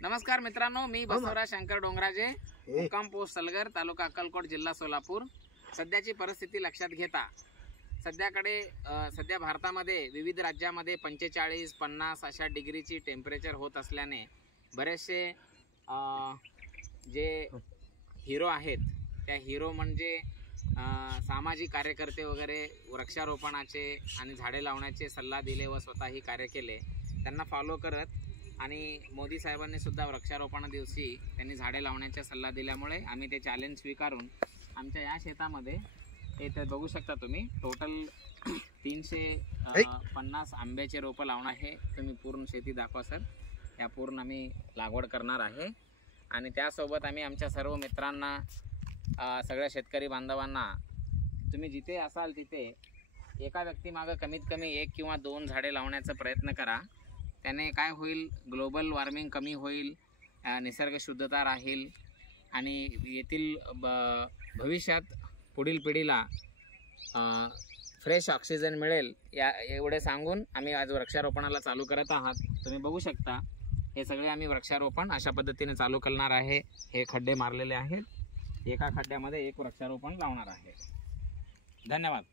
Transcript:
नमस्कार मित्रांनो, मी बसवराज शंकर डोंगराजे, मुक्काम पोस्ट सलगर, तालुका अक्कलकोट, जिल्हा सोलापूर। सध्याची परिस्थिती लक्षात घेता सध्या भारतामध्ये विविध राज्यामध्ये 45-50 अशा डिग्रीची टेम्परेचर होत असल्याने बरेचसे जे हिरो आहेत, त्या हिरो म्हणजे सामाजिक कार्यकर्ते वगैरे वृक्षारोपणाचे आणि झाडे लावण्याचे सल्ला दिले व स्वतःही कार्य केले, त्यांना फॉलो करत आणि मोदी साहेबांनी सुद्धा वृक्षारोपणा दिवशी त्यांनी झाडे लावण्याचा सल्ला दिल्यामुळे आम्ही ते चॅलेंज स्वीकारून आमच्या या शेतामध्ये ते बघू शकता तुम्ही, टोटल 350 आंब्याचे रोपं लावणं आहे। तुम्ही पूर्ण शेती दाखवा सर। या पूर्ण आम्ही लागवड करणार आहे आणि त्यासोबत आम्ही आमच्या सर्व मित्रांना, सगळ्या शेतकरी बांधवांना, तुम्ही जिथे असाल तिथे एका व्यक्तीमागं कमीत कमी 1 किंवा 2 झाडे लावण्याचा प्रयत्न करा। त्याने काय होईल, ग्लोबल वॉर्मिंग कमी होईल, निसर्ग शुद्धता राहील आणि येथील भविष्यात पुढील पिढीला फ्रेश ऑक्सिजन मिळेल। एवढे सांगून आम्ही आज वृक्षारोपणाला चालू करत आहात। तुम्ही बघू शकता हे सगळे आम्ही वृक्षारोपण अशा पद्धतीने चालू करणार आहे। हे खड्डे मारलेले आहेत, एका खड्ड्यामध्ये 1 वृक्षारोपण लावणार आहे। धन्यवाद।